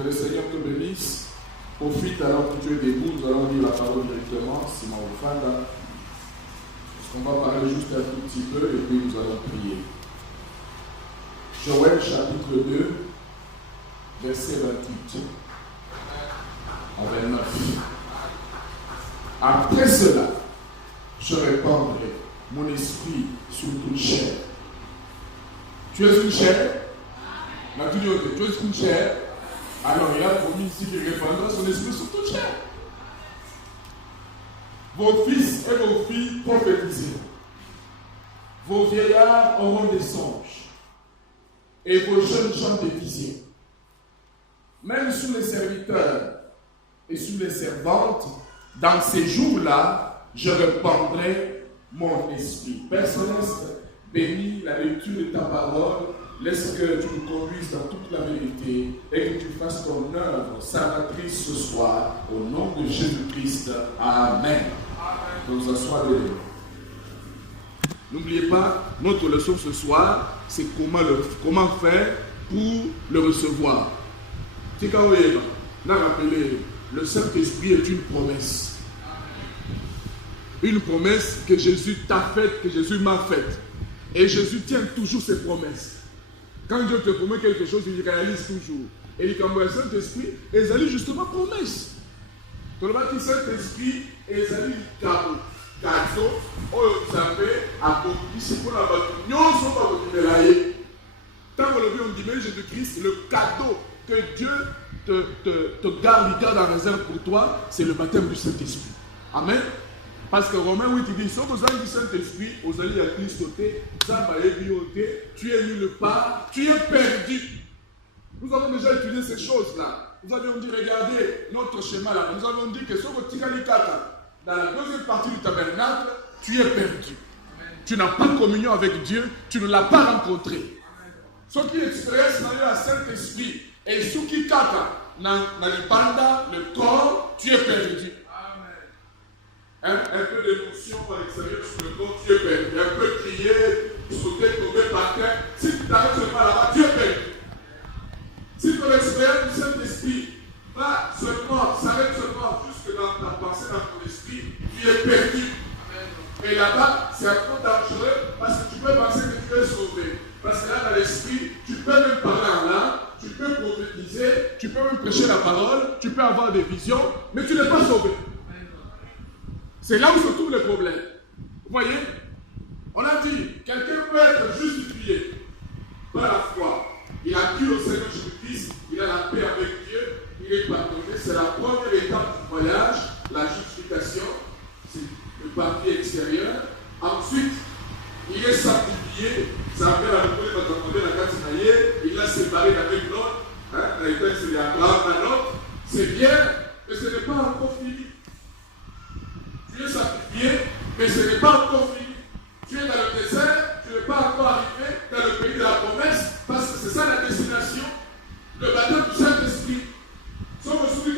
Que le Seigneur te bénisse. Profite alors que tu es debout, nous allons lire la parole directement, Simon Ofanda. Parce qu'on va parler juste un tout petit peu et puis nous allons prier. Joël chapitre 2, verset 28 à 29. Après cela, je répandrai mon esprit sur toute chair. Tu es une chair? Tu es une chair? Alors il a promis ici qu'il répandra son esprit sur toute chair. Vos fils et vos filles prophétiseront. Vos vieillards auront des songes. Et vos jeunes gens des visions. Même sur les serviteurs et sur les servantes, dans ces jours-là, je répandrai mon esprit. Père Céleste, bénis la lecture de ta parole. Laisse que tu nous conduises dans toute la vérité et que tu fasses ton œuvre salvatrice ce soir. Au nom de Jésus-Christ. Amen. Nous assoyons de Dieu. N'oubliez pas, notre leçon ce soir, c'est comment faire pour le recevoir. Le Saint-Esprit est une promesse. Une promesse que Jésus t'a faite, que Jésus m'a faite. Et Jésus tient toujours ses promesses. Quand Dieu te promet quelque chose, il réalise toujours. Et il dit comme le Saint-Esprit, ils allaient justement promesse. Tout le monde dit Saint-Esprit, ils allaient cadeau. Cadeau, vous savez, accompli, c'est pour la bataille. Nous sommes pas venus de tant qu'on dit, mais Jésus-Christ, le cadeau que Dieu te garde en réserve pour toi, c'est le baptême du Saint-Esprit. Amen. Parce que Romains 8 dit, si vous avez du Saint-Esprit, vous allez à Christ, tu es nulle part, tu es perdu. Nous avons déjà étudié ces choses-là. Nous avions dit, regardez notre schéma là. Nous avons dit que sur votre Tigalikata, dans la deuxième partie du tabernacle, tu es perdu. Amen. Tu n'as pas de communion avec Dieu, tu ne l'as pas rencontré. Ceux qui expressent le Saint-Esprit et ceux qui kata dans le panda, le corps, tu es perdu. Un peu d'émotion par l'extérieur sur le corps, tu es perdu. Un peu crier, sauter, tomber par terre. Si tu t'arrêtes seulement là-bas, tu es perdu. Si ton expérience du Saint-Esprit va seulement, s'arrête seulement jusque dans ta pensée, dans ton esprit, tu es perdu. Et là-bas, c'est un peu dangereux parce que tu peux penser que tu es sauvé. Parce que là, dans l'esprit, tu peux même parler en langue, tu peux prophétiser, tu peux même prêcher la parole, tu peux avoir des visions, mais tu n'es pas sauvé. C'est là où se trouve le problème. Vous voyez? On a dit, quelqu'un peut être justifié par la foi. Il a cru au Seigneur Jésus-Christ, il a la paix avec Dieu, il est pardonné. C'est la première étape du voyage, la justification, c'est le papier extérieur. Ensuite, il est sanctifié, ça fait la nouvelle de la Katinaye, il l'a séparé avec l'autre, les textes de Abraham, l'autre. C'est bien, mais ce n'est pas encore fini. Tu es sanctifié, mais ce n'est pas encore fini. Tu es dans le désert, tu n'es pas encore arrivé dans le pays de la promesse, parce que c'est ça la destination, le baptême du Saint-Esprit. Sauf que celui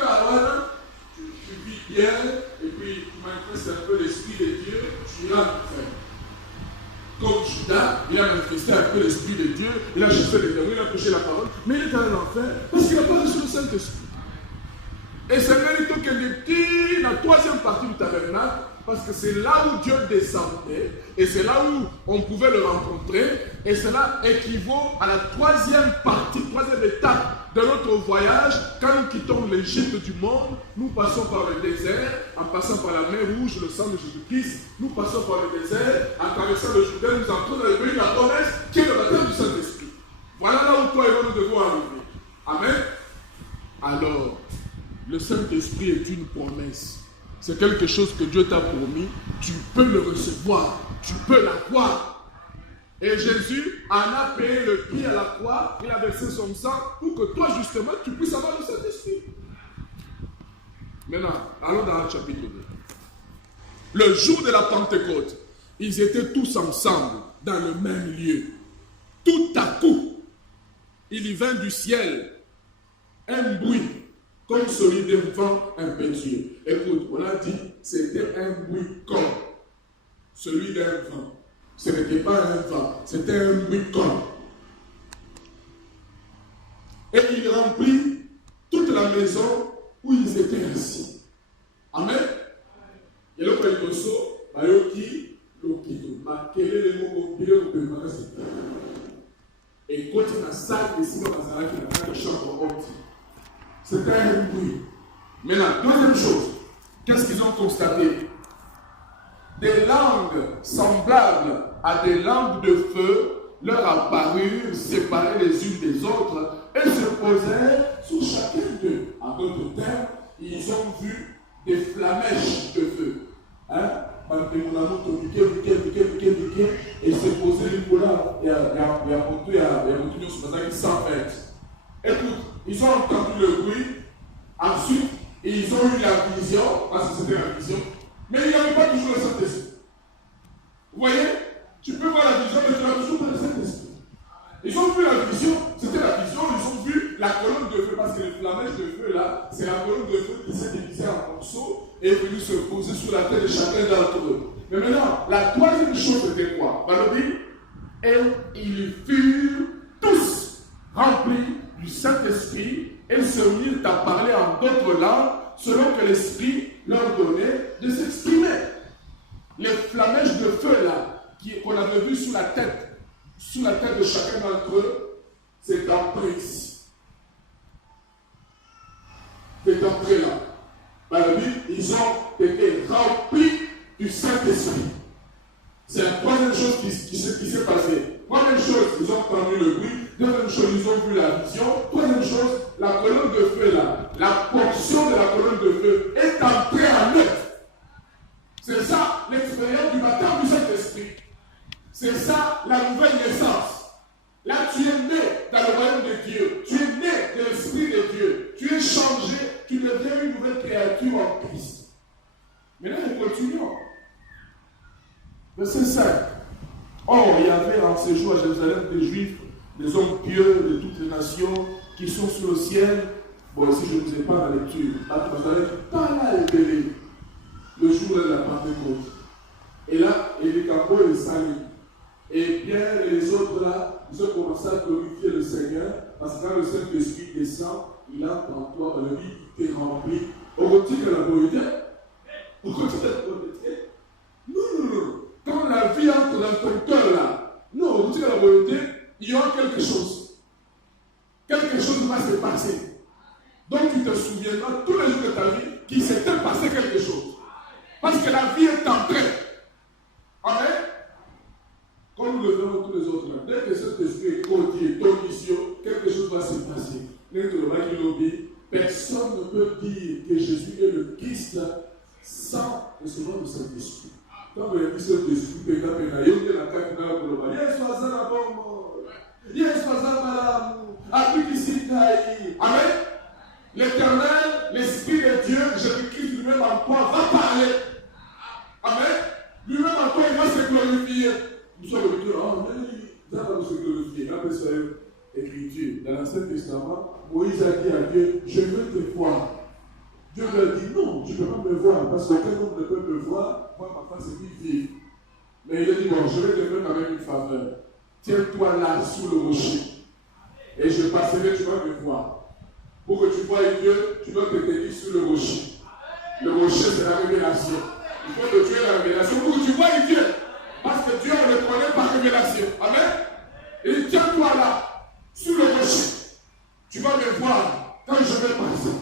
tu vis bien, et puis tu manifestes un peu l'Esprit de Dieu, tu iras l'enfer. Comme Judas, il a manifesté un peu l'Esprit de Dieu, il a chassé les démons, il a prêché la parole, mais il est allé à l'enfer parce qu'il n'a pas reçu le Saint-Esprit. Et c'est mérito que les petits, la troisième partie du tabernacle, parce que c'est là où Dieu descendait, et c'est là où on pouvait le rencontrer, et cela équivaut à la troisième partie, troisième étape de notre voyage. Quand nous quittons l'Égypte du monde, nous passons par le désert, en passant par la mer Rouge, le sang de Jésus-Christ, nous passons par le désert, en traversant le Jourdain, nous entrons dans le pays de la promesse, qui est le baptême du Saint-Esprit. Voilà là où toi et moi nous devons arriver. Amen. Alors, le Saint-Esprit est une promesse. C'est quelque chose que Dieu t'a promis. Tu peux le recevoir. Tu peux l'avoir. Et Jésus en a payé le prix à la croix. Il a versé son sang pour que toi, justement, tu puisses avoir le Saint-Esprit. Maintenant, allons dans le chapitre 2. Le jour de la Pentecôte, ils étaient tous ensemble dans le même lieu. Tout à coup, il y vint du ciel un bruit comme celui d'un vent impétueux. Écoute, on a dit, c'était un bruit comme celui d'un vent. Ce n'était pas un vent, c'était un bruit comme. Et il remplit toute la maison où ils étaient assis. Amen. Et le premier morceau, Bayoki, Lokito, Makele, le mot compilé, le premier morceau. Et quand il y a la salle, ici, dans la salle, il y a un chambre haute. C'était un bruit. Mais la deuxième chose, qu'est-ce qu'ils ont constaté? Des langues semblables à des langues de feu leur apparurent séparées les unes des autres et se posèrent sur chacun d'eux. En d'autres termes, ils ont vu des flamèches de feu. Et se poser une boula et à continuer sur ça qui s'enfête. Écoute, ils ont entendu le bruit, ensuite ils ont eu la vision, parce que c'était la vision, mais il n'y avait pas toujours le Saint-Esprit. Vous voyez, tu peux voir la vision, mais tu n'as toujours pas le Saint-Esprit. Ils ont vu la vision, c'était la vision, ils ont vu la colonne de feu, parce que le flamèche de feu là, c'est la colonne de feu qui s'est divisée en morceaux et est venue se poser sur la tête de chacun d'entre eux. Mais maintenant, la troisième chose c'était quoi? Et ils furent tous remplis du Saint-Esprit et se mirent à parler en d'autres langues selon que l'Esprit leur donnait de s'exprimer. Les flamèches de feu là, qu'on avait vu sous la tête de chacun d'entre eux, c'est entré ici. C'est entré là. Par la Bible, ils ont été remplis du Saint-Esprit. C'est la troisième chose qui s'est passée. Première chose, ils ont entendu le bruit. Deuxième chose, ils ont vu la vision. Troisième chose, la colonne de feu là, la portion de la colonne de feu est entrée en eux. C'est ça l'expérience du baptême du Saint-Esprit. C'est ça la nouvelle naissance. Là, tu es né dans le royaume de Dieu. Tu es né de l'Esprit de Dieu. Tu es changé. Tu deviens une nouvelle créature en Christ. Maintenant, nous continuons. Verset 5. Or, il y avait en ce jour à Jérusalem des Juifs, des hommes pieux de toutes les nations qui sont sur le ciel. Bon, ici, je ne vous ai pas la lecture. Pas là, le jour de la Pentecôte. Et là, Élicambo et Salut. Et Pierre et les autres là, ils ont commencé à glorifier le Seigneur, parce que quand le Saint-Esprit descend, il entre en toi, dans le vie, il t'est rempli. On retire la beauté. On retire la beauté. Non. Quand la vie entre dans ton cœur là, non, on retire la beauté, il y aura quelque chose. Quelque chose va se passer. Donc tu te souviendras tous les jours de ta vie qu'il s'était passé quelque chose. Parce que la vie est entrée. Amen. Comme nous le faisons tous les autres, dès que cet esprit est conduit, ton mission, quelque chose va se passer. Personne ne peut dire que Jésus est le Christ sans recevoir le Saint-Esprit. Quand vous avez dit Saint-Esprit, il y a la carte dans la colombe. Amen. L'Éternel, l'Esprit de Dieu, Jésus-Christ lui-même en toi, va parler. Amen. Lui-même en toi, il va se glorifier. Nous sommes le mais ça va se glorifier. Après ça, écriture. Dans l'Ancien Testament, Moïse a dit à Dieu, je veux te voir. Dieu lui a dit, non, tu ne peux pas me voir, parce qu'aucun homme ne peut me voir, moi ma face est vive. Mais il a dit, bon, je vais te faire quand même une faveur. Tiens-toi là, sous le rocher. Et je passerai, tu vas me voir. Pour que tu voies Dieu, tu dois te tenir sous le rocher. Le rocher, c'est la révélation. Il faut que tu aies la révélation pour que tu voies Dieu. Parce que Dieu le connaît par révélation. Amen. Et tiens-toi là, sous le rocher. Tu vas me voir quand je vais passer.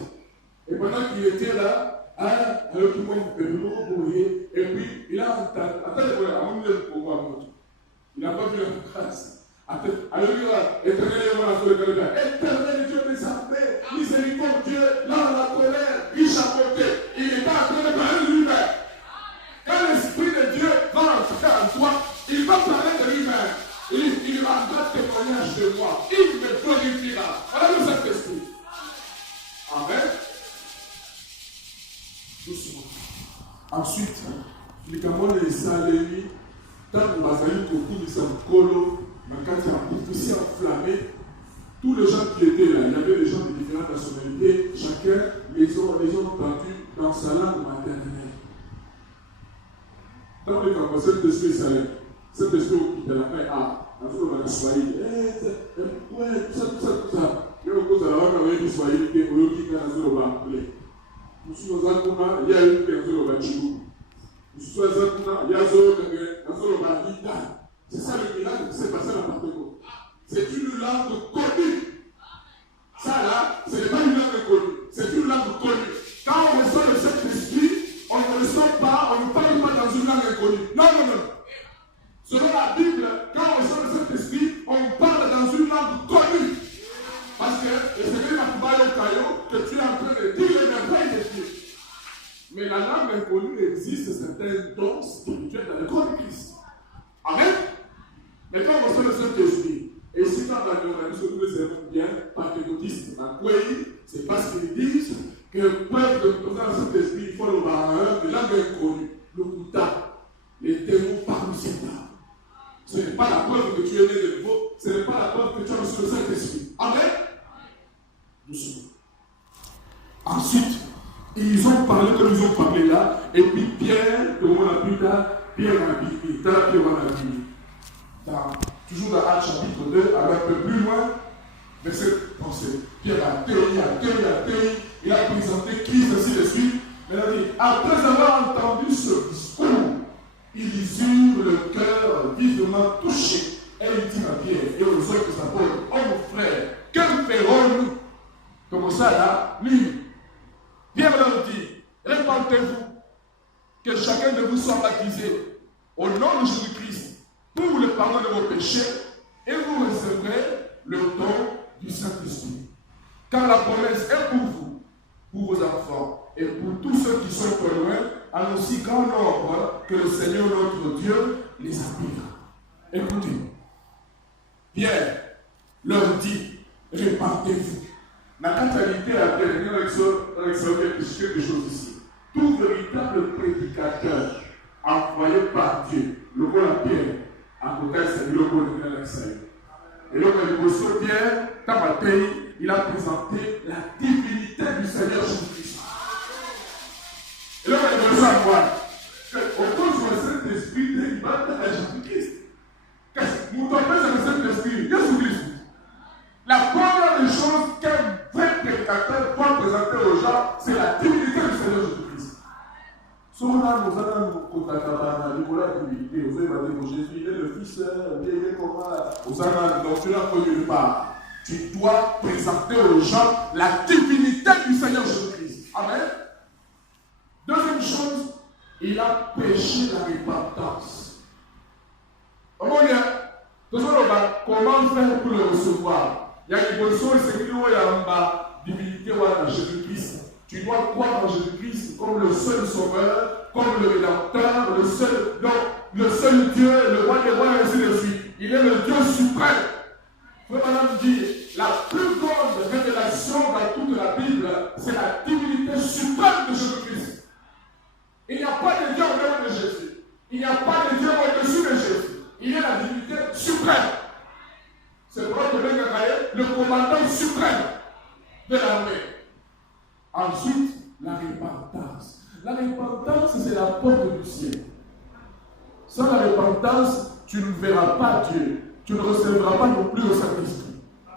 Et pendant qu'il était là, alors tout le monde peut nous mourir. Et puis, il a entendu. Attendez, avant de le pouvoir, il n'a pas vu la grâce. Alors il va, éternel, éternel Dieu des armées, miséricordieux, là la colère, riche à côté. Il n'est pas en train de parler de lui-même. Quand l'Esprit de Dieu va entrer en toi, il va parler de lui-même. Il rendra témoignage de moi. Il me glorifiera. Voilà le Saint-Esprit. Amen. Doucement. Ensuite, les Camerounais les Salémi, tant que Bazali Kokou, ils sont colo. Quand il y a un poussière enflammé, tous les gens qui étaient là, il y avait des gens de différentes nationalités, chacun les ont entendus dans sa langue maternelle. Tant que quand cet esprit s'allait, cet esprit qui était là, un jour on a soigné, tout ça. Il y a une cause à la langue, on a dit Kiswahili, Oyoki Kanazolo Bampler. Nous sommes en Zakuna, il y a une Kanazolo Bachilou. Nous sommes en Zakuna, il y a Kanazolo Bachilou. C'est ça le miracle qui s'est passé à la Pentecôte. C'est une langue connue. Ça là, ce n'est pas une langue connue, c'est une langue connue. Quand on reçoit le Saint-Esprit, on ne reçoit pas, on ne parle pas dans une langue inconnue. Non, non, non. Selon la Bible, quand on reçoit le Saint-Esprit, on parle dans une langue connue. Parce que le Seigneur n'a pas au caillot que tu es en train de dire les merveilles de Dieu. Mais la langue inconnue existe, c'est un don spirituel dans le corps de Christ. Amen. Mais quand on reçoit le Saint-Esprit, et si quand on a dit que nous servons bien, pentecôtistes, c'est parce qu'ils disent que le peuple de présenter le Saint-Esprit, il faut le barreur, de langue inconnue, le kouta, les démons parlent cette langue. Ce n'est pas la preuve que tu es né de nouveau, ce n'est pas la preuve que tu as reçu le Saint-Esprit. Amen. Doucement. Ensuite, ils ont parlé comme ils ont parlé là, et puis Pierre, comme on a plus tard, Pierre m'a dit, toujours dans Actes chapitre 2, un peu plus loin, verset 37. Pierre a accueilli, il a présenté Christ, ainsi de suite. Il a dit, après avoir entendu ce discours, ils eurent le cœur vivement touché. Et il dit à Pierre et aux autres apôtres, oh mon frère, que ferons-nous? Comme ça là, lui, Pierre leur dit, répentez-vous, que chacun de vous soit baptisé au nom de Jésus-Christ pour le pardon de vos péchés, et vous recevrez le don du Saint-Esprit. Car la promesse est pour vous, pour vos enfants, et pour tous ceux qui sont au loin, en aussi grand nombre que le Seigneur notre Dieu les appellera. Écoutez, Pierre leur dit, répentez-vous. La fatalité a terminé avec quelque chose ici. Tout véritable prédicateur envoyé par Dieu, le rôle à Pierre, à côté de le rôle de l'excellence. Et donc, le Pierre, Tamatei, il a présenté la divinité du Seigneur Jésus-Christ. Et là, il veut savoir qu'au cause du Saint-Esprit, il va à Jésus-Christ. Qu'est-ce que vous tombez sur le Saint-Esprit? Jésus-Christ. La première des choses qu'un vrai prédicateur doit présenter aux gens, c'est la divinité du Seigneur Jésus-Christ. Souvent, nous allons nous contacter la divinité. Vous allez dire, Jésus, il est le Fils, il est comment? Donc, tu l'as connu pas. Tu dois présenter aux gens la divinité du Seigneur Jésus-Christ. Amen. Deuxième chose, il a prêché la repentance. Comment faire pour le recevoir? Il y a une personne qui dit qu'il y a une divinité en Jésus-Christ. Tu dois croire en Jésus-Christ comme le seul sauveur, comme le rédempteur, le seul Dieu, le roi des rois, et ainsi de suite. Il est le Dieu suprême. Madame dit, la plus grande révélation dans toute la Bible, c'est la divinité suprême de Jésus-Christ. Il n'y a pas de Dieu au-delà de Jésus. Il n'y a pas de Dieu au-dessus de Jésus. Il est la divinité suprême. C'est pour que le commandant suprême de l'armée. Ensuite, la repentance. La repentance, c'est la porte du ciel. Sans la repentance, tu ne verras pas Dieu. Tu ne recevras pas non plus le Saint-Esprit.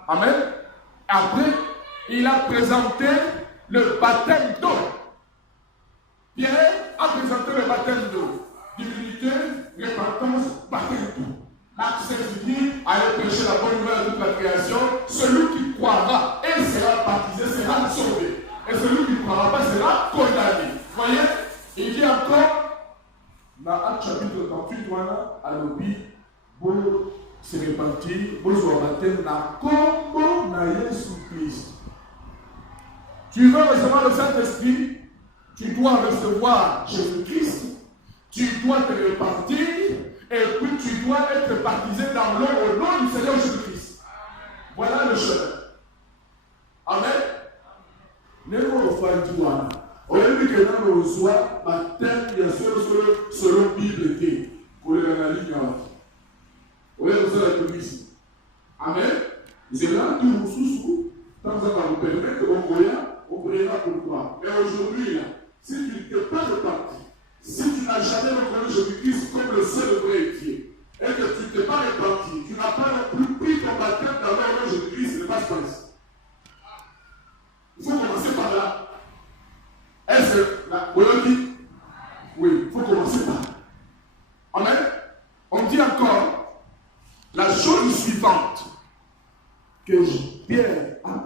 Amen. Après, il a présenté le baptême d'eau. Pierre a présenté le baptême d'eau. Divinité, repentance, baptême d'eau. Acte 16 dit, allez prêcher la bonne nouvelle à toute la création. Celui qui croira et sera baptisé sera sauvé. Et celui qui ne croira pas sera condamné. Vous voyez, il dit encore, dans Acte chapitre 38, voilà, à l'obit, pour se repentir, pour se baptême, na combo na Jésus-Christ. Tu veux recevoir le Saint-Esprit, tu dois recevoir Jésus-Christ, tu dois te repentir, et puis tu dois être baptisé dans l'eau au nom du Seigneur Jésus-Christ. Voilà le chemin. Amen. On a dit que dans le soir, baptême, il y a selon Bible qui pour les analyser. On a dit la commission. Amen. C'est là tout le sous, tant que ça va vous permettre, on priera pour toi. Mais aujourd'hui, si tu ne t'es pas repenti, si tu n'as jamais reconnu Jésus-Christ comme le seul vrai Dieu, et que tu ne t'es pas repenti, tu n'as pas non plus pris ton baptême dans le nom de Jésus-Christ, ce n'est pas ce.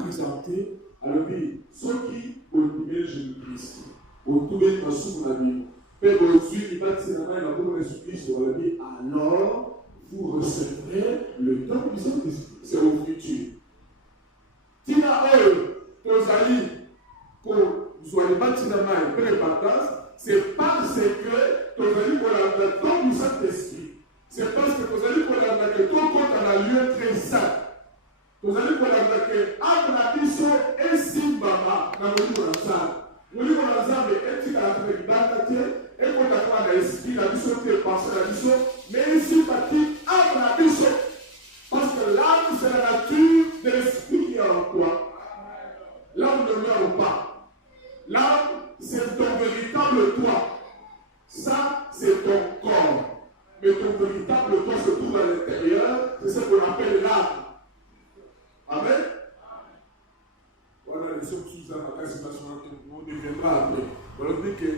présenté à l'obéi. Ceux qui ont aimé Jésus-Christ, ont trouvé une façon de la vie. Père, aujourd'hui, il va dire la main de Jésus-Christ, alors vous recevrez le don du Saint-Esprit. C'est au futur. Tina Tozali, pour soyez bâtis la main et repentance, c'est parce que Tozali pour la don du Saint-Esprit. C'est parce que Tozali pour la que tout compte dans un lieu très saint. Tozali pour la que Abrabiso et Simbama dans le livre d'ensemble. Le livre d'ensemble est il à travers l'identité et pour la l'esprit, la mission qui est passée la mission, mais ici, partie Abrabiso. Parce que l'âme, c'est la nature de l'esprit qui est en toi. L'âme ne meurt pas. L'âme, c'est ton véritable toi. Ça, c'est ton corps. Mais ton véritable toi se trouve à l'intérieur. C'est ce qu'on appelle l'âme. Amen. Voilà les choses sous la situation on deviendra après. On dit que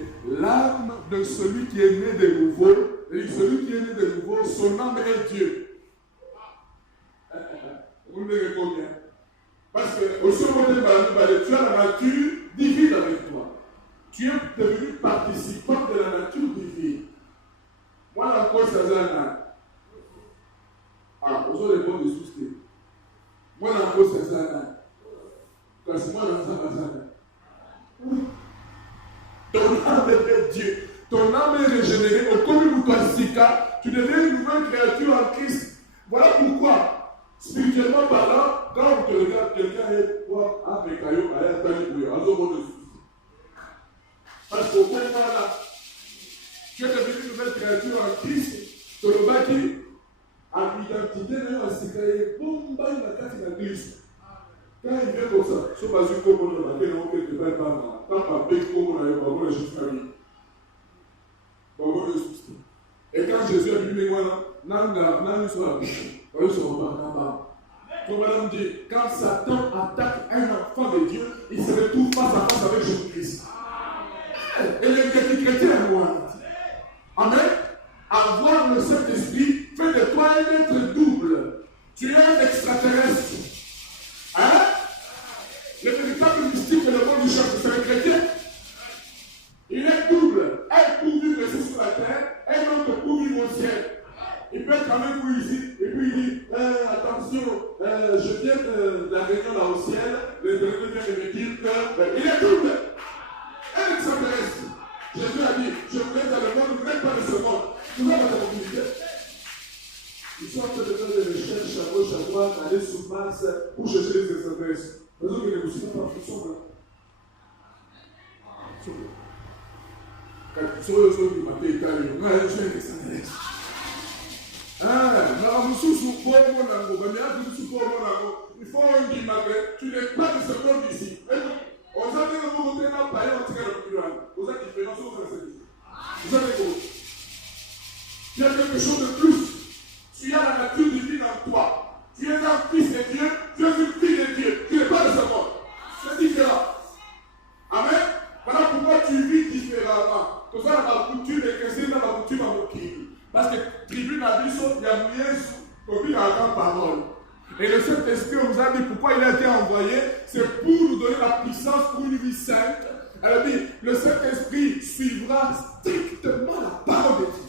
l'âme de celui qui est né de nouveau, et celui qui est né de nouveau, son âme est Dieu. Vous me direz combien? Parce que au second tu as la nature divine avec toi. Tu es devenu participant de la nature divine. Moi, la cause, c'est ça. Ah, vous avez les bons de soucis. Moi, la cause, c'est ça. Parce que moi, dans ça. Ton âme est Dieu. Ton âme est régénérée. Au commun toi, Sika, tu deviens une nouvelle créature en Christ. Voilà pourquoi. Spirituellement parlant, quand on te regarde, quelqu'un est quoi? Avec Kayo, parce qu'au point là, tu es devenu une nouvelle créature en Christ. Tu le bâtis à l'identité, mais aussi qu'il y a bomba dans la carte de Christ. Quand il vient comme ça, ce pas une commune dans laquelle on peut te faire pas par bec comme on a eu pour la juste famille. Et quand Jésus a dit, voilà, n'a soit on se rebat. Comme dit, quand Satan attaque un enfant de Dieu, il se retrouve face à face avec Jésus-Christ. Et les chrétiens, moi. Amen. Avoir le Saint-Esprit fait de toi un être double. Tu es un extraterrestre. Hein? Le véritable mystique et le bon du chef, c'est le chrétien. Il est double. Un pour vivre ici sur la terre, un autre pour vivre au ciel. Il peut être quand même vous ici, et puis il dit, attention, je viens de la réunion là au ciel, le directeur vient de me dire qu'il est double. Un extraterrestre. Jésus a dit, je vous laisse dans le monde, vous n'êtes pas de ce monde. Vous avez votre communauté. Ils sont en train de faire des recherches à gauche, à droite, aller sur Mars pour chercher les extraterrestres. Les autres ne négocient pas en fonction de. Quand ils sont au du matin, ils disent, je suis un extraterrestre. Il faut un guimard, tu n'es pas de ce monde ici. On a dit que vous n'avez pas parlé en tirant le plus loin. Vous êtes différents sur votre service. Vous avez quoi? Tu as quelque chose de plus. Tu as la nature divine en toi. Tu es un fils de Dieu, tu es une fille de Dieu. Tu n'es pas de ce monde. C'est différent. Amen. Voilà pourquoi tu vis différemment. Tout ça, dans la coutume et que c'est dans la coutume à Mokiri. Parce que tribu n'a dit ça, il y a moyen pour dire la grande parole. Et le Saint-Esprit nous a dit pourquoi il a été envoyé, c'est pour nous donner la puissance pour une vie sainte. Elle a dit, le Saint-Esprit suivra strictement la parole de Dieu.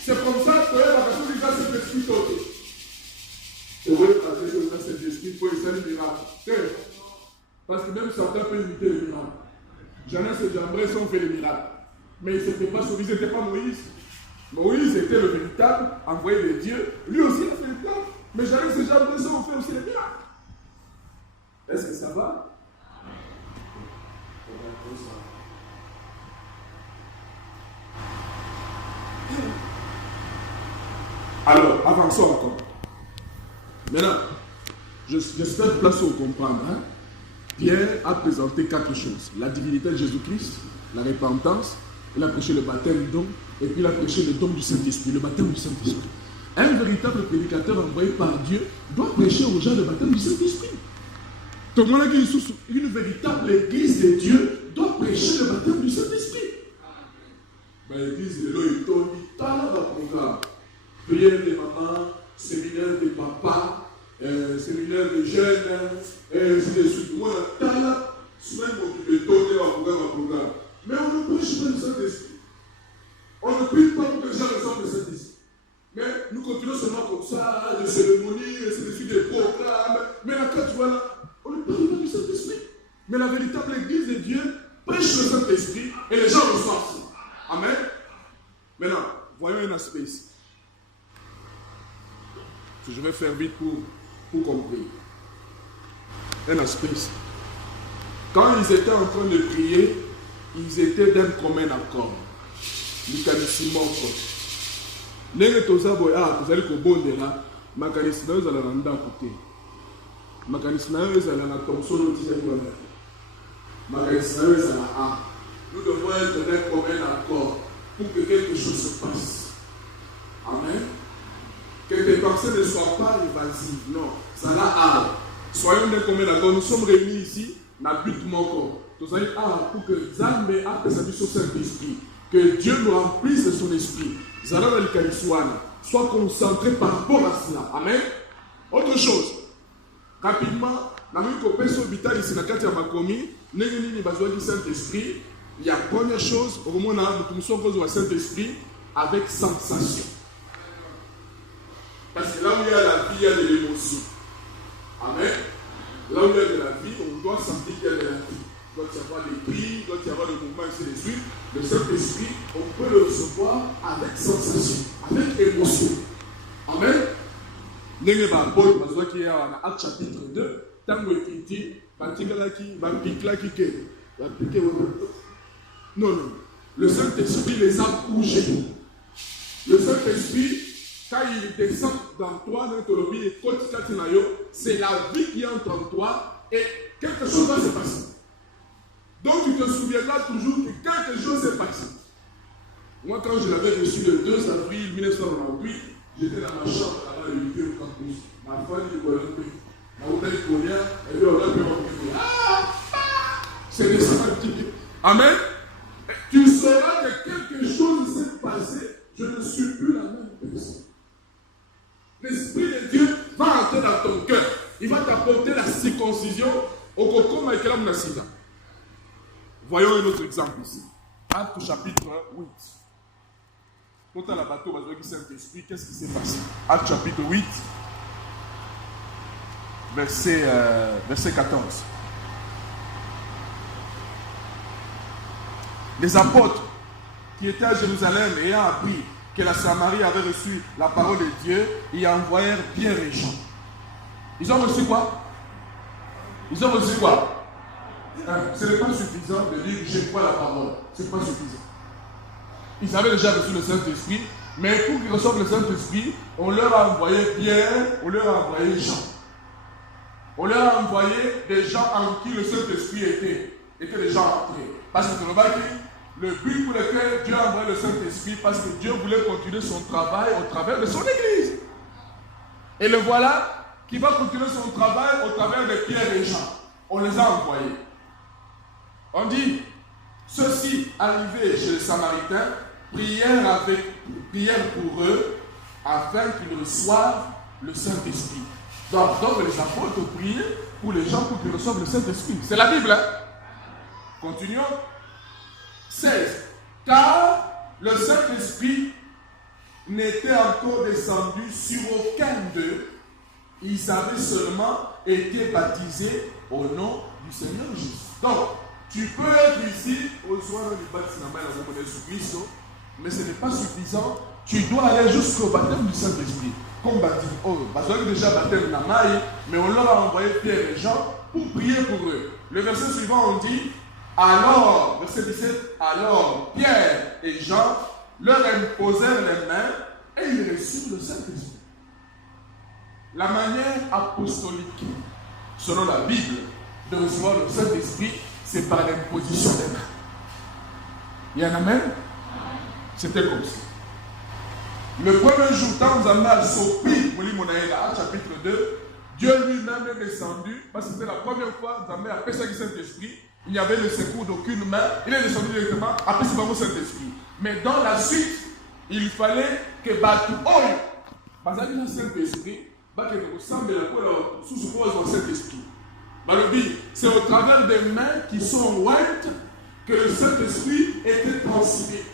C'est comme ça que la personne dit à cet esprit toté. Et vous voyez que cet esprit pour essayer le miracle. Parce que même certains peuvent imiter le miracle. Jeannette et Jambres ont fait le miracle. Mais ils n'étaient pas sauvés, ils n'étaient pas Moïse. Moïse était le véritable envoyé de Dieu. Lui aussi a fait le plan. Mais Jeannette et Jambres ont fait aussi le miracle. Est-ce que ça va? Alors, avançons encore. Maintenant, j'espère que place au comprendre. Hein? Pierre a présenté 4 choses. La divinité de Jésus-Christ, la repentance, il a prêché le baptême du don, et puis il a prêché le don du Saint-Esprit, le baptême du Saint-Esprit. Un véritable prédicateur envoyé par Dieu doit prêcher aux gens le baptême du Saint-Esprit. Tout le monde a dit une véritable église de Dieu doit prêcher le baptême du Saint-Esprit. L'église de l'Oïton dit tant dans le programme. Prière des mamans, séminaire des papas, séminaire de jeunes, et ainsi de suite. Moi, la tala, souvent, on peut tourner un programme. Mais on ne prêche pas le Saint-Esprit. On ne prie pas pour que les gens ressemblent le Saint-Esprit. Mais nous continuons seulement comme ça, des cérémonies, ainsi de suite, des programmes. Mais là, quand tu vois là, on ne parle pas du Saint-Esprit. Mais la véritable Église de Dieu prêche le Saint-Esprit et les gens reçoivent. Amen. Maintenant, voyons un aspect ici. Je vais faire vite pour comprendre. Un aspect ici. Quand ils étaient en train de prier, ils étaient d'un commun accord. Likanissimo encore. Nenge toza boy tozali kobondela makanisi na yo ezala na ndako te. Makanisi na yo ezala na tomsolo tizali wana. Makanisi na yo ezala nous devons être d'un commun accord pour que quelque chose se passe. Amen. Que tes pensées ne soient pas évasives. Non. Ça là soyons d'un commun accord. Nous sommes réunis ici. Na but moko. Tozali pour que Zambé a présenté son Saint-Esprit. Que Dieu nous remplisse de son esprit. Zara Kaniswana. Sois concentré par rapport à cela. Amen. Autre chose. Rapidement, dans le Kopeso Vital ici, dans le Makomi, nous avons du Saint-Esprit. Il y a première chose, au moment où nous sommes au Saint-Esprit, avec sensation. Parce que là où il y a la vie, il y a de l'émotion. Amen. Là où il y a de la vie, on doit sentir qu'il y a de la vie. Il doit y avoir des cris, il doit y avoir des mouvements, ainsi de suite. Le Saint-Esprit, on peut le recevoir avec sensation, avec émotion. Amen. Ndenge ba Paul bazwaki ya na Acte chapitre 2, tango ekiti, batikalaki, bapiklaki ke, bapike non. Le Saint-Esprit les a bougés. Le Saint-Esprit, quand il descend dans toi, c'est la vie qui entre en toi et quelque chose va se passer. Donc tu te souviendras toujours que quelque chose s'est passé. Moi, quand je l'avais reçu le 2 avril 1998, j'étais dans ma chambre là-bas, le 8e campus. Ma femme dit que c'est descendu. Amen. Tu sauras que quelque chose s'est passé. Je ne suis plus la même personne. L'Esprit de Dieu va entrer dans ton cœur. Il va t'apporter la circoncision au cocon avec la Mnassida. Voyons un autre exemple ici. Acte chapitre 8. Quand à la bateau, on va dire Saint-Esprit, qu'est-ce qui s'est passé? Acte chapitre 8, verset 14. Les apôtres qui étaient à Jérusalem ayant appris que la Samarie avait reçu la parole de Dieu, y envoyèrent Pierre et Jean. Ils ont reçu quoi? Ils ont reçu quoi? Ce n'est pas suffisant de dire je crois la parole. Ce n'est pas suffisant. Ils avaient déjà reçu le Saint-Esprit, mais pour qu'ils reçoivent le Saint-Esprit, on leur a envoyé Pierre, on leur a envoyé Jean. On leur a envoyé des gens en qui le Saint-Esprit était des gens entrés. Parce que le but pour lequel Dieu a envoyé le Saint-Esprit, parce que Dieu voulait continuer son travail au travers de son Église. Et le voilà qui va continuer son travail au travers de Pierre et Jean. On les a envoyés. On dit, ceux-ci arrivés chez les Samaritains, prièrent pour eux afin qu'ils reçoivent le Saint-Esprit. Donc les apôtres priaient pour les gens pour qu'ils reçoivent le Saint-Esprit. C'est la Bible, hein? Continuons. 16. Car le Saint-Esprit n'était encore descendu sur aucun d'eux. Ils avaient seulement été baptisés au nom du Seigneur Jésus. Donc, tu peux être ici au soir du baptême, mais ce n'est pas suffisant. Tu dois aller jusqu'au baptême du Saint-Esprit. Comme baptême. Ils ont déjà baptême dans Maï, mais on leur a envoyé Pierre et Jean pour prier pour eux. Le verset suivant, on dit, alors, verset 17, alors Pierre et Jean leur imposèrent les mains et ils reçurent le Saint-Esprit. La manière apostolique, selon la Bible, de recevoir le Saint-Esprit, c'est par l'imposition des mains. Il y en a même? C'était comme ça. Le premier jour, dans Zambal Sopi, chapitre 2, Dieu lui-même est descendu, parce que c'était la première fois que Zambal a fait ça du Saint-Esprit. Il n'y avait le secours d'aucune main. Il est descendu directement, après c'est vraiment Saint-Esprit. Mais dans la suite, il fallait que Batu Oyo, Bazali le Saint-Esprit, c'est au travers des mains qui sont ouvertes que le Saint-Esprit était transmis.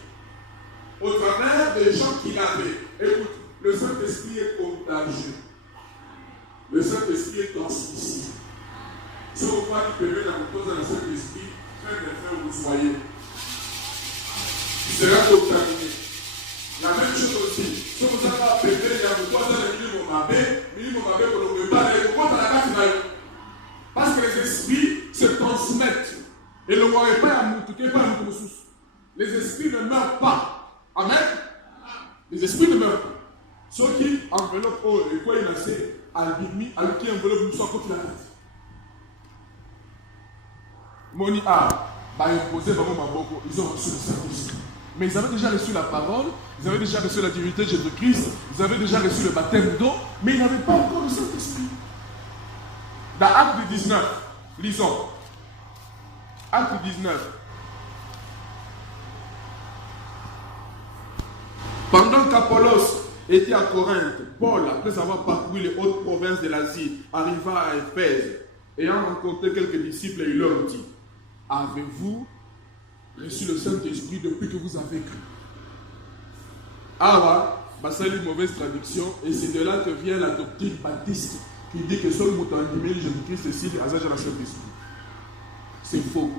Au travers des gens qui l'avaient. Écoute, le Saint-Esprit est contagieux. Le Saint-Esprit est transmissible. Si on voit qu'il permet dans le Saint-Esprit, frère et frère, vous soyez. Il sera contaminé. La même chose aussi. Si vous avez un bébé, il y a beaucoup de parce que les esprits se transmettent. Et le roi est pas à moutuquer, pas à moutuquer. Les esprits ne meurent pas. Amen. Les esprits ne meurent pas. Ceux qui enveloppent et quoi il a fait, albimi, alors qui enveloppe nous soit contre la tête. Moni a, imposé ils ont reçu le Saint-Esprit. Mais ils avaient déjà reçu la parole, ils avaient déjà reçu la divinité de Jésus-Christ, ils avaient déjà reçu le baptême d'eau, mais ils n'avaient pas encore le Saint-Esprit. Dans Acte 19, lisons. Acte 19. Pendant qu'Apollos était à Corinthe, Paul, après avoir parcouru les hautes provinces de l'Asie, arriva à Éphèse. Ayant rencontré quelques disciples, il leur dit: avez-vous reçu le Saint-Esprit depuis que vous avez cru? Ah ouais, c'est une mauvaise traduction, et c'est de là que vient la doctrine baptiste qui dit que seul Moutanimé, Jésus-Christ, est ici, à Saint-Esprit. C'est faux.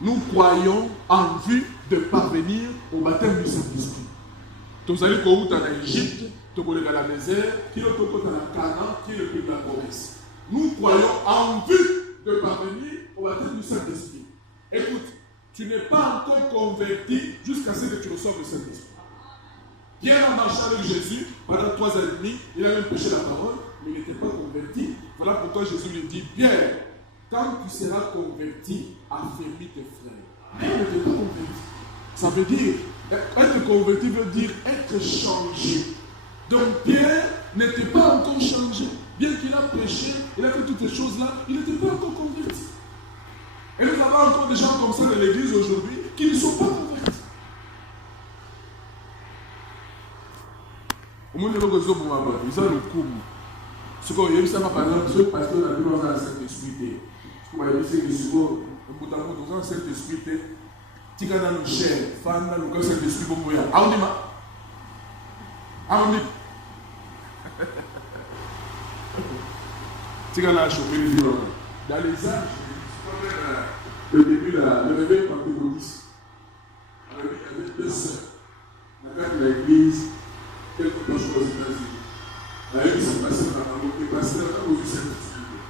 Nous croyons en vue de parvenir au baptême du Saint-Esprit. Tous allez en Égypte, tous allez dans la désert, qui est dans la Canaan, qui est le pays de la promesse. Nous croyons en vue de parvenir au baptême du Saint-Esprit. Écoute, tu n'es pas encore converti jusqu'à ce que tu reçoives le Saint-Esprit. Pierre a marché avec Jésus pendant 3 ans et demi, il a même prêché la parole, mais il n'était pas converti. Voilà pourquoi Jésus lui dit: Pierre, quand tu seras converti, affermis tes frères. Mais il n'était pas converti. Ça veut dire, être converti veut dire être changé. Donc Pierre n'était pas encore changé. Bien qu'il a prêché, il a fait toutes ces choses-là, il n'était pas encore converti. Et nous avons encore des gens comme ça dans l'église aujourd'hui qui ne sont pas convertis. Au moins, ils ont le coup. Ce qu'on a vu, ça va par exemple, ce pasteur a vu dans un Saint-Esprit. Ce qu'on a vu, c'est que ce qu'on a vu dans un Saint-Esprit, tu as dans le chair, fan dans le Saint-Esprit, bon, moyen. Aounima. Aounima. Tu as la chopé les livres. Dans les âges, le début, le réveil pentecôtiste. Il y avait 2 sœurs. La carte de l'église, quelques choses aux États-Unis. La vie s'est passée dans la route, et passée dans le Saint-Esprit.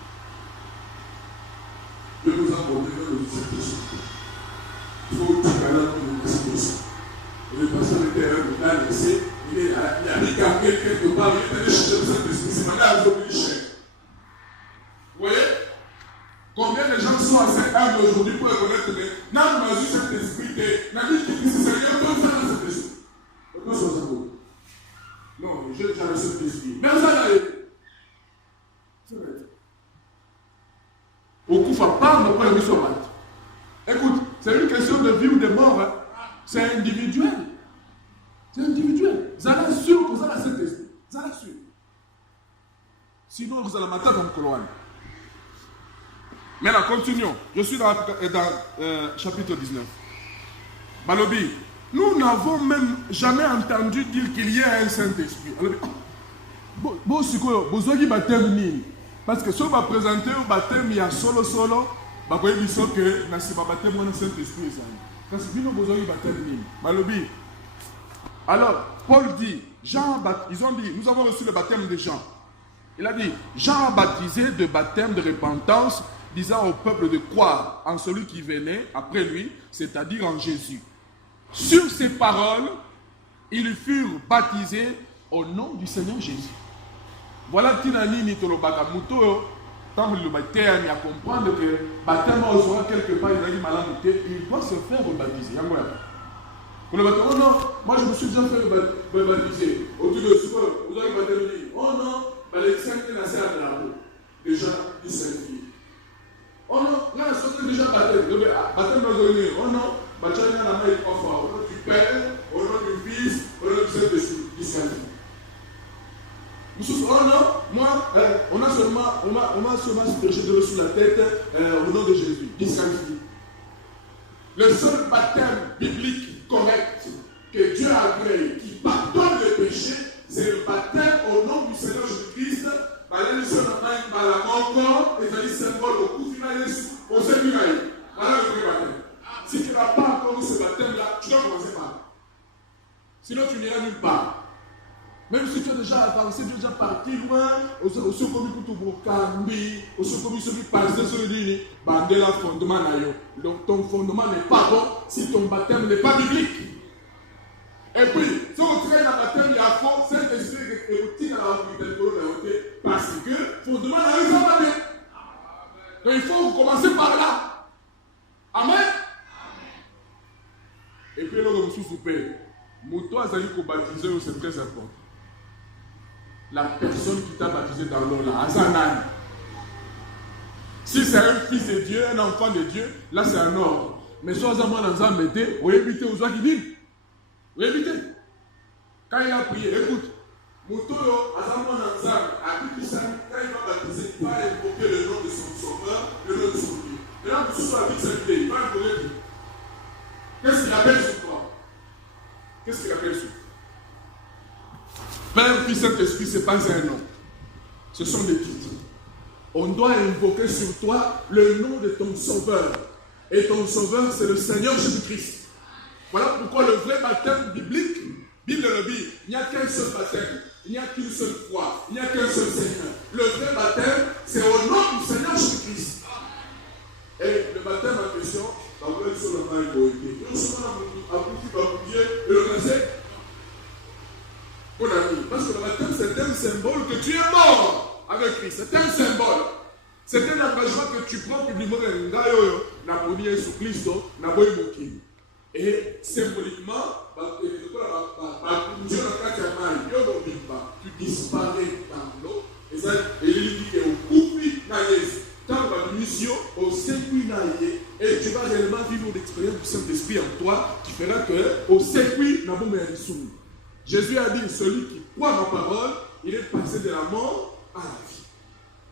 Dieu nous a montré dans le Saint-Esprit. Il faut tout garder dans le Saint-Esprit. Le pasteur était un peu laissé, il a regardé quelque part, il est allé chercher le Saint-Esprit, c'est maintenant à l'obligé. Vous voyez? Combien de gens sont assez humbles aujourd'hui pour reconnaître que n'a pas eu cet esprit de n'a dit que c'est Seigneur peut faire cet esprit. Non, j'ai déjà reçu cet esprit. Mais ça n'a été. C'est vrai. Au coup, il ne faut pas ne pas le mettre sur la main. Écoute, c'est une question de vie ou de mort. Hein. C'est individuel. C'est individuel. Vous allez sûr que vous avez cet esprit. Vous allez sûr. Sinon, vous allez mater dans le colonne. Maintenant, continuons. Je suis dans chapitre 19. Balobi, nous n'avons même jamais entendu dire qu'il y a un Saint-Esprit. Parce que si on va présenter au baptême, il y a solo, il y a que Nasiba baptême, on a un Saint-Esprit. Parce que nous avons baptême. Balobi. Alors, Paul dit, ils ont dit, nous avons reçu le baptême de Jean. Il a dit, Jean a baptisé de baptême de repentance, disant au peuple de croire en celui qui venait après lui, c'est-à-dire en Jésus. Sur ces paroles, ils furent baptisés au nom du Seigneur Jésus. Voilà Tinani Nitolo Bakamuto, tant que le baptême, à comprendre que le baptême sera quelque part, il doit se faire rebaptiser. Pour le baptême, oh non, moi je me suis déjà fait rebaptiser. Autour de ce que vous avez baptisé, oh non, les 5 naissent à la roue. Déjà, ils s'infient. Oh non, là, c'est déjà baptême. Baptême dans le nez. Oh non, baptême dans la main est 3 fois. Au nom du Père, au nom du Fils, au nom du Saint-Esprit. Oh non, moi, m'a seulement aspergé de l'eau sur la tête au nom de Jésus. Disqualifié. Le seul baptême biblique correct que Dieu a créé, qui pardonne les péchés, c'est le baptême au nom du Seigneur Jésus-Christ. Voilà le vrai baptême. Si tu n'as pas encore eu ce baptême-là, tu dois commencer par là. Sinon, tu n'iras nulle part. Même si tu as déjà avancé, tu es déjà parti loin, au Sokomi Kutubukambi, au Sokomi Sobi Pasé sur l'Uni, Bandela fondement nayo. Donc ton fondement n'est pas bon si ton baptême n'est pas biblique. Et puis, si on traîne un baptême, il y a fond, c'est esprit que vous tirez à la vérité parce que fondement nayo, ça va bien. Donc il faut commencer par là. Amen. Et puis, là, on se soupé. Mouto a zali ko baptiser, c'est très important. La personne qui t'a baptisé dans l'eau là, Azanan. Si c'est un fils de Dieu, un enfant de Dieu, là c'est un ordre. Mais si Azaman dans un mété, vous évitez aux autres qui disent. Vous évitez. Quand il a prié, écoute. Mouto Azaman dans un, quand il va baptiser, il va invoquer le nom de son sauveur, le nom de son Dieu. Et là, tout soit avec cette idée, il va invoquer Dieu. Qu'est-ce qu'il appelle sur toi? Qu'est-ce qu'il appelle sur toi? Père, Fils, Saint-Esprit, ce n'est pas un nom. Ce sont des titres. On doit invoquer sur toi le nom de ton Sauveur. Et ton Sauveur, c'est le Seigneur Jésus-Christ. Voilà pourquoi le vrai baptême biblique, Bible le dit, il n'y a qu'un seul baptême. Il n'y a qu'une seule foi. Il n'y a qu'un seul Seigneur. Le vrai baptême, c'est au nom du Seigneur Jésus-Christ. Et le baptême en question, on va voir sur le mal égoïque. Nous sommes et le verset. Mon ami, parce que le baptême c'est un symbole que tu es mort avec Christ. C'est un symbole. C'est un engagement que tu prends publiquement et symboliquement, tu disparais dans l'eau. Et il dit au circuit et tu vas réellement vivre l'expérience du Saint-Esprit en toi qui fera que au circuit n'a pas de soumis. Jésus a dit, celui qui croit ma parole, il est passé de la mort à la vie.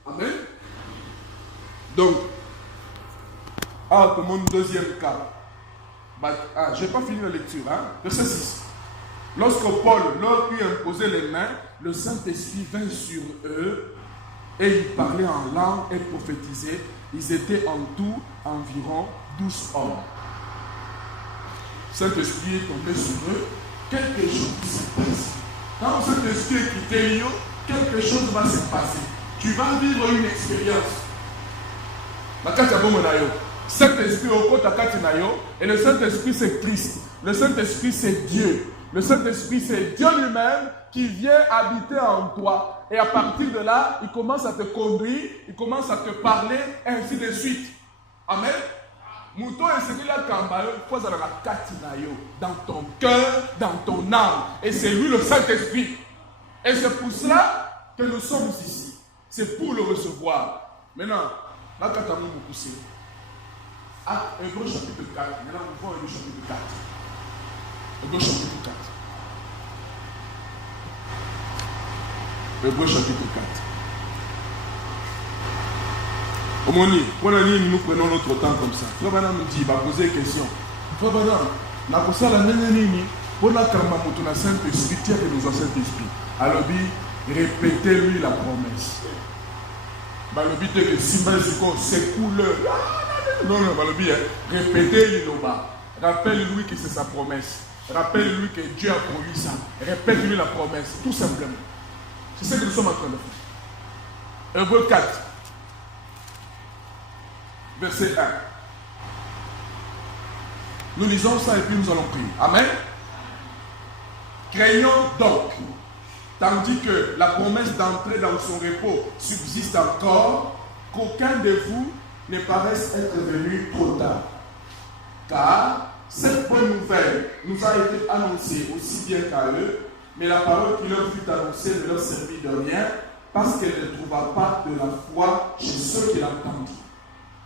Amen. Donc, comme un deuxième cas. Je n'ai pas fini la lecture. Verset 6. Lorsque Paul leur eut imposé les mains, le Saint-Esprit vint sur eux et ils parlaient en langue et prophétisaient. Ils étaient en tout environ 12 hommes. Le Saint-Esprit est tombé sur eux. Quelque chose s'est passé. Quand le Saint-Esprit est quitté, quelque chose va se passer. Tu vas vivre une expérience. Saint-Esprit au côté et le Saint-Esprit c'est Christ. Le Saint-Esprit c'est Dieu. Le Saint-Esprit c'est Dieu lui-même qui vient habiter en toi. Et à partir de là, il commence à te conduire, il commence à te parler, ainsi de suite. Amen. Mouton est celui-là dans ton cœur, dans ton âme. Et c'est lui le Saint-Esprit. Et c'est pour cela que nous sommes ici. C'est pour le recevoir. Maintenant, là, quand tu as poussé. Hébreux chapitre 4. Maintenant, nous voyons Hébreux chapitre 4. Hébreux chapitre 4. Hébreux chapitre 4. Omoni, nous prenons notre temps comme ça. Frère Banam nous dit, il va poser une question. Frère Banam, la cosa la nini, pour la karmamoto na Saint-Esprit, tiens que nous avons Saint-Esprit. Alors, répétez-lui la promesse. Le but est que Simba Ziko s'écoule. Non, répétez-lui le bas. Rappelle-lui que c'est sa promesse. Rappelle-lui que Dieu a promis ça. Répète-lui la promesse, tout simplement. C'est ce que nous sommes en train de faire. Hébreux 4, verset 1. Nous lisons ça et puis nous allons prier. Amen. Craignons donc, tandis que la promesse d'entrer dans son repos subsiste encore, qu'aucun de vous ne paraisse être venu trop tard. Car cette bonne nouvelle nous a été annoncée aussi bien qu'à eux, mais la parole qui leur fut annoncée ne leur servit de rien, parce qu'elle ne trouva pas de la foi chez ceux qui l'entendirent.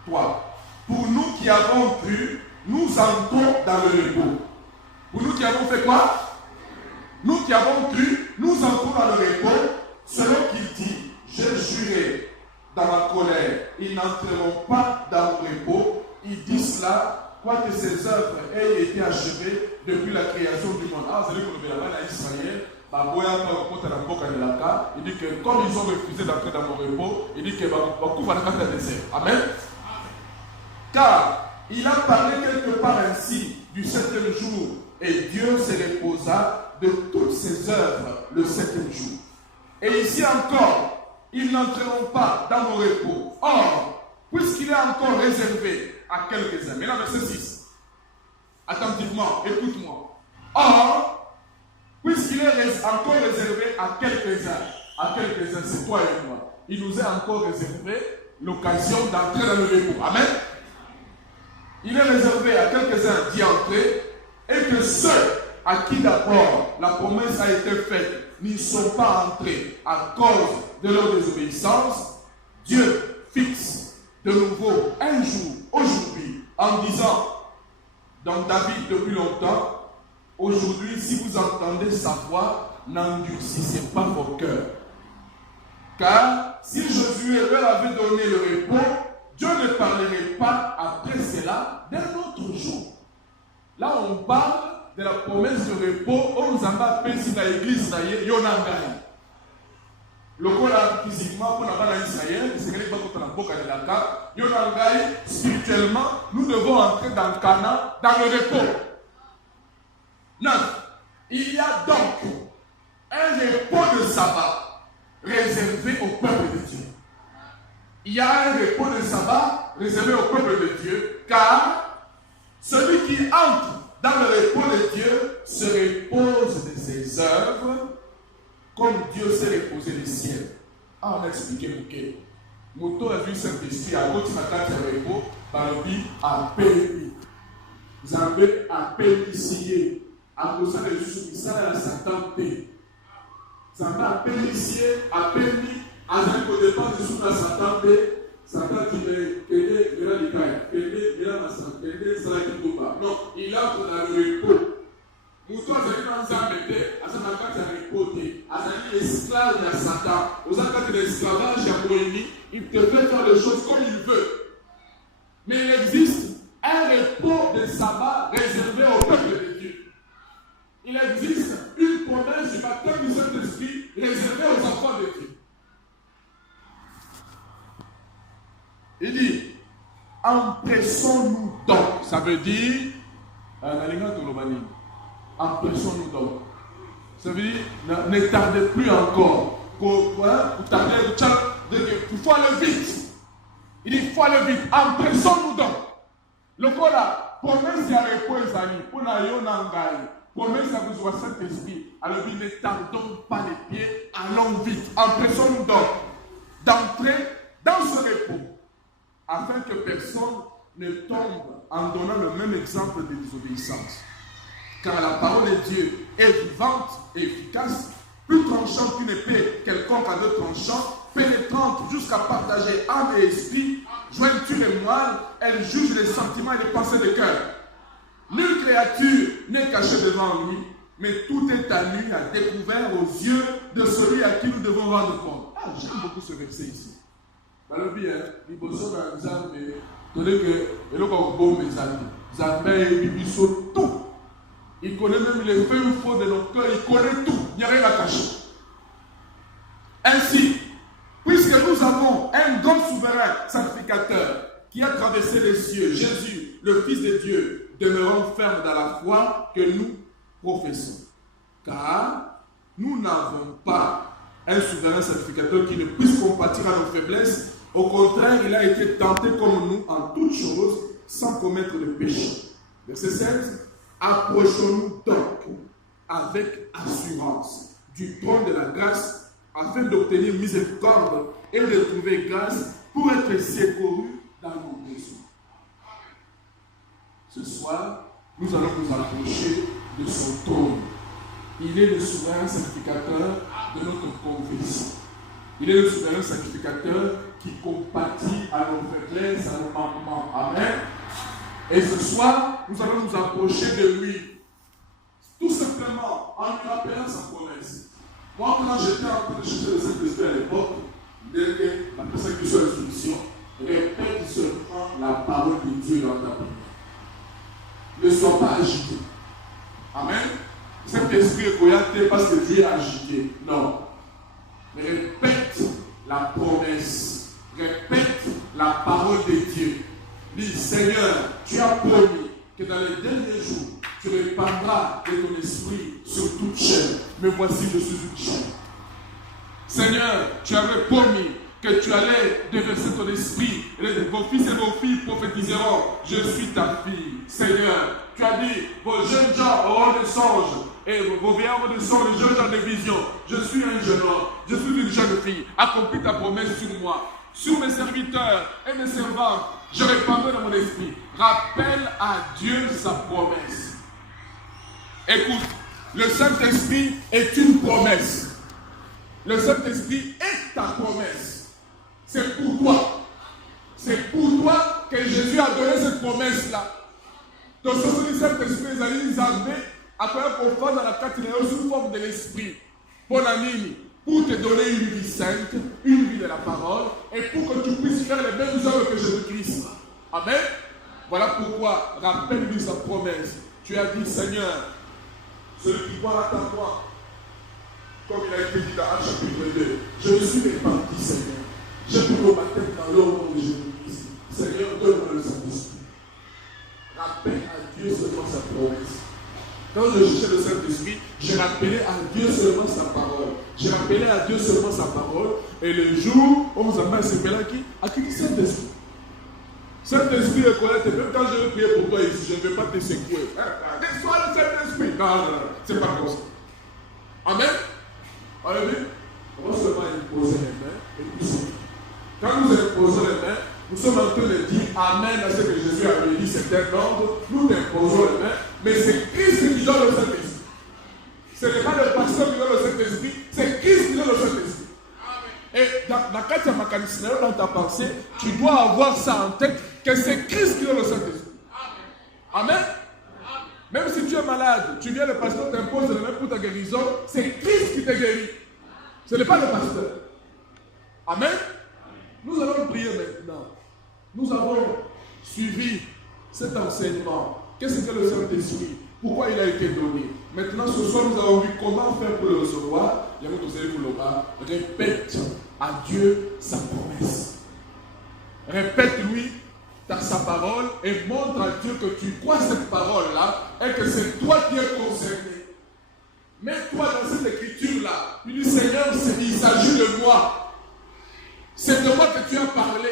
Toi, pour nous qui avons cru, nous entrons dans le repos. Pour nous qui avons fait quoi? Nous qui avons cru, nous entrons dans le repos, selon qu'il dit, j'ai juré dans ma colère. Ils n'entreront pas dans mon repos. Il dit cela, quoique ses œuvres aient été achevées depuis la création du monde. Ah, vous allez vous lever là-bas, Israël. Il dit que comme ils ont refusé d'entrer dans mon repos, il dit que beaucoup vont dans le désert. Amen. Car il a parlé quelque part ainsi du septième jour, et Dieu se reposa de toutes ses œuvres le septième jour. Et ici encore, ils n'entreront pas dans mon repos. Or, puisqu'il est encore réservé à quelques-uns. Maintenant, verset 6. Attentivement, écoute-moi. Or, puisqu'il est encore réservé à quelques-uns, c'est toi et moi. Il nous est encore réservé l'occasion d'entrer dans le repos. Amen. Il est réservé à quelques-uns d'y entrer, et que ceux à qui d'abord la promesse a été faite n'y sont pas entrés à cause de leur désobéissance, Dieu fixe de nouveau un jour, aujourd'hui, en disant, dans David depuis longtemps, aujourd'hui, si vous entendez sa voix, n'endurcissez pas vos cœurs. Car si Josué leur avait donné le repos, Dieu ne parlerait pas après cela d'un autre jour. Là, on parle de la promesse de repos. On nous a appelé dans l'église d'Israël, Yonangai. Le corps physiquement, pour la Israël, c'est que les gens qui ont beaucoup de Dakar, Yonangai, spirituellement, nous devons entrer dans le Canaan, dans le repos. 9. Il y a donc un repos de sabbat réservé au peuple de Dieu. Il y a un repos de sabbat réservé au peuple de Dieu, car celui qui entre dans le repos de Dieu se repose de ses œuvres comme Dieu s'est reposé du ciel. Ah, on a expliqué que Moto a vu Saint-Esprit à côté de la carte de repos, par le but à payer. Vous avez à payer ici, à cause de Jésus, ça a Satan paye. Ça va à payer ici, à payer, à un côté pas de sous la Satan paye. Satan dit, non, il entre dans le repos. Mouton a dans un bébé, à sa carte de repos, à sa esclave de Satan, aux actes de l'esclavage à Moïni, il te fait faire les choses comme il veut. Mais il existe un repos de sabbat réservé au peuple de Dieu. Il existe une promesse du baptême du Saint-Esprit réservée aux enfants de Dieu. Il dit, empressons-nous donc. Ça veut dire, empressons-nous donc. Ça veut dire, ne tardez plus encore. Il faut aller vite. Il dit, il faut aller vite. Empressons-nous donc. Le corps là, promesse à repos, pour la yonangai. Promesse à vous Saint-Esprit. Alors, ne tardons pas les pieds, allons vite. Empressons-nous donc d'entrer dans ce repos, afin que personne ne tombe en donnant le même exemple de désobéissance. Car la parole de Dieu est vivante et efficace, plus tranchante qu'une épée quelconque à deux tranchants, pénétrante jusqu'à partager âme et esprit, jointure et moelle, elle juge les sentiments et les pensées de cœur. Nulle créature n'est cachée devant lui, mais tout est à nu, à découvert aux yeux de celui à qui nous devons rendre compte. Ah, j'aime beaucoup ce verset ici. Il connaît même les faits ou faux de nos cœurs, il connaît tout, il n'y a rien à cacher. Ainsi, puisque nous avons un grand souverain sacrificateur qui a traversé les cieux, Jésus, le Fils de Dieu, demeurons fermes dans la foi que nous professons. Car nous n'avons pas un souverain sacrificateur qui ne puisse compatir à nos faiblesses. Au contraire, il a été tenté comme nous en toutes choses, sans commettre de péché. Verset 16. Approchons-nous donc avec assurance du trône de la grâce, afin d'obtenir miséricorde et de trouver grâce pour être secourus dans nos besoins. Ce soir, nous allons nous approcher de son trône. Il est le souverain sacrificateur de notre confession. Il est le souverain sacrificateur qui compatit à nos faiblesses, à nos manquements. Amen. Et ce soir, nous allons nous approcher de lui. Tout simplement en lui rappelant sa promesse. Moi, quand j'étais en train de chercher le Saint-Esprit à l'époque, Dès que la personne qui soit l'instruction, répète seulement la parole de Dieu dans ta prière. Ne sois pas agité. Amen. Cet esprit est coyaté parce que Dieu est agité. Non. Répète la promesse. Répète la parole de Dieu. Dis, Seigneur, tu as promis que dans les derniers jours, tu répandras de ton esprit sur toute chair. Mais voici, je suis une chair. Seigneur, tu avais promis que tu allais déverser ton esprit. Vos fils et vos filles prophétiseront. Je suis ta fille. Seigneur, tu as dit, vos jeunes gens auront des songes. Et vos vieillards auront des songes, les jeunes gens des visions. Je suis un jeune homme. Je suis une jeune fille. Accomplis ta promesse sur moi. Sur mes serviteurs et mes servantes, je répandrai dans mon esprit. Rappelle à Dieu sa promesse. Écoute, le Saint-Esprit est une promesse. Le Saint-Esprit est ta promesse. C'est pour toi. C'est pour toi que Jésus a donné cette promesse-là. Donc, ce sont les Saint-Esprit, les alliés, les armées, à travers qu'on dans la carte sous forme de l'Esprit. Pour la ligne, pour te donner une vie sainte, une vie de la parole, et pour que tu puisses faire les mêmes œuvres que Jésus-Christ. Amen. Voilà pourquoi, rappelle-lui sa promesse. Tu as dit, Seigneur, celui qui voit attends-moi. Comme il a été dit dans Actes chapitre 2, je me suis répandu, Seigneur. J'ai pris mon baptême dans le nom de Jésus-Christ. Seigneur, donne-moi le Saint-Esprit. Rappelle à Dieu seulement sa promesse. Quand je cherchais le Saint-Esprit, j'ai rappelé à Dieu seulement sa parole. J'ai rappelé à Dieu seulement sa parole. Et le jour où vous avez ce là à qui dit Saint-Esprit. Saint-Esprit est correct. Même quand je vais prier pour toi ici, je ne vais pas te secouer. Sois le Saint-Esprit. Non, c'est pas comme ça. Amen. Allez, on va seulement imposer les mains. Et puis c'est. Quand nous imposons les mains, nous sommes en train de dire Amen à ce que Jésus avait dit, c'est un ordre. Nous imposons les mains, mais c'est Christ qui donne le Saint-Esprit. Ce n'est pas le pasteur qui donne le Saint-Esprit, c'est Christ qui donne le Saint-Esprit. Et dans ta pensée, tu dois avoir ça en tête, que c'est Christ qui donne le Saint-Esprit. Amen. Même si tu es malade, tu viens, le pasteur t'impose les mains pour ta guérison, c'est Christ qui te guérit. Ce n'est pas le pasteur. Amen. Nous allons prier maintenant. Nous avons suivi cet enseignement. Qu'est-ce que le Saint-Esprit? Pourquoi il a été donné? Maintenant, ce soir, nous avons vu comment faire pour le recevoir. Répète à Dieu sa promesse. Répète-lui sa parole et montre à Dieu que tu crois cette parole-là et que c'est toi qui es concerné. Mets-toi dans cette écriture-là. Tu dis, Seigneur, il s'agit de moi. C'est de moi que tu as parlé.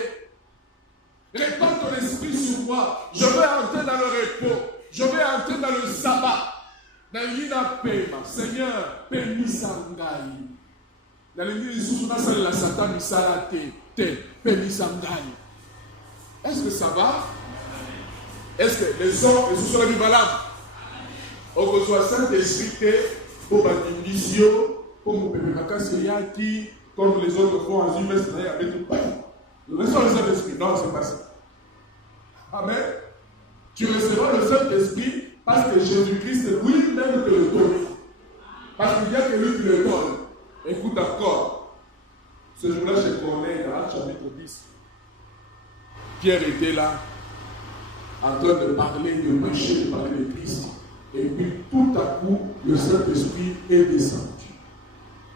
Répands ton esprit sur moi. Je vais entrer dans le repos. Je vais entrer dans le sabbat. Dans l'ina pema. Seigneur, bénis sangai. Dans l'île sous la Satan, te bénis sangai. Est-ce que ça va? Est-ce que les sons sont valables? On reçoit Saint-Esprit pour l'indication, comme comme les autres font en Zimès, avec tout le pays. Le reçois le Saint-Esprit. Non, c'est pas ça. Amen. Tu recevras le Saint-Esprit parce que Jésus-Christ lui-même te le donne. Parce qu'il n'y a que lui qui le donne. Écoute encore. Ce jour-là, chez Corneille, dans Actes chapitre 10. Pierre était là, en train de parler, de prêcher, de parler de Christ. Et puis, tout à coup, le Saint-Esprit est descendu.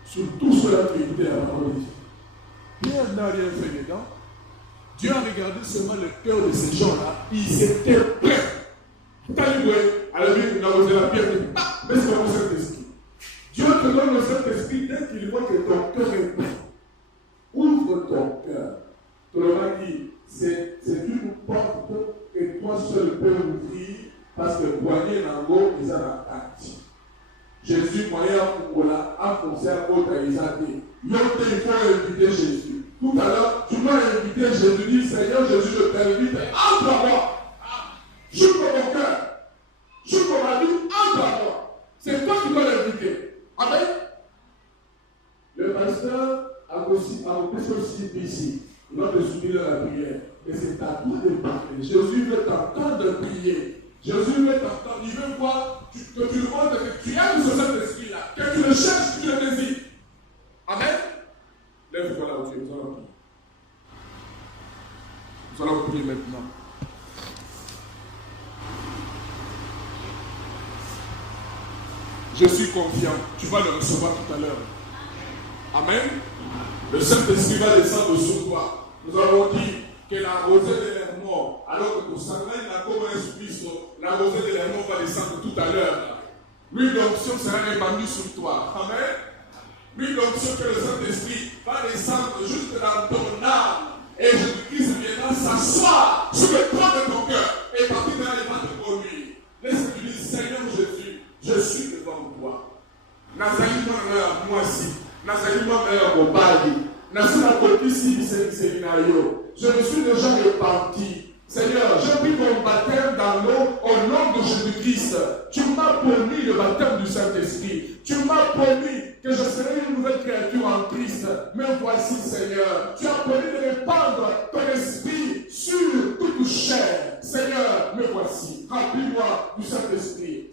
Sur tout cela qui était la parole de Dieu. Pierre n'a rien fait dedans. Dieu a regardé seulement le cœur de ces gens-là. Ils étaient prêts. À la vie, il a osé la pierre. Mais c'est le Saint-Esprit. Dieu te donne le Saint-Esprit dès qu'il voit que ton cœur est prêt. Ouvre ton cœur. Tu l'auras dit. C'est une porte que toi seul peux ouvrir parce que Boigné Nango est à la tête. Jésus, moyen pour la enfoncé à côté d'Isaac. Il faut inviter Jésus. Tout à l'heure, tu m'as invité Jésus. Dis Seigneur Jésus, je t'invite, entre à moi. J'ouvre mon cœur. J'ouvre ma vie, entre à moi. C'est toi qui dois l'inviter. Amen. Le pasteur a aussi ici. Il doit te soutenir dans la prière. Et c'est à toi de parler. Jésus veut t'entendre de prier. Jésus veut t'entendre. Il veut voir que tu le montres que tu aimes ce Saint-Esprit-là. Que tu le cherches, que tu le désires. Amen. Lève-toi là où tu es. Je suis confiant. Tu vas le recevoir tout à l'heure. Amen. Le Saint-Esprit va descendre sur toi. Nous avons dit que la rosée de l'air mort, alors que pour Samuel, la rosée de l'air mort va descendre tout à l'heure. L'huile d'onction sera répandue sur toi. Amen. L'huile d'onction que le Saint-Esprit va descendre juste dans ton âme. Et Jésus-Christ viendra s'asseoir sur le trône de ton cœur. Et partir de là, il va te conduire. Laisse-moi dire, Seigneur Jésus, je suis devant toi. Nazali moi aussi. Nazali moi mobali. Je me suis déjà repenti. Seigneur, j'ai pris mon baptême dans l'eau au nom de Jésus-Christ. Tu m'as promis le baptême du Saint-Esprit. Tu m'as promis que je serai une nouvelle créature en Christ. Mais voici, Seigneur, tu as promis de répandre ton esprit sur toute chair. Seigneur, me voici. Remplis-moi du Saint-Esprit.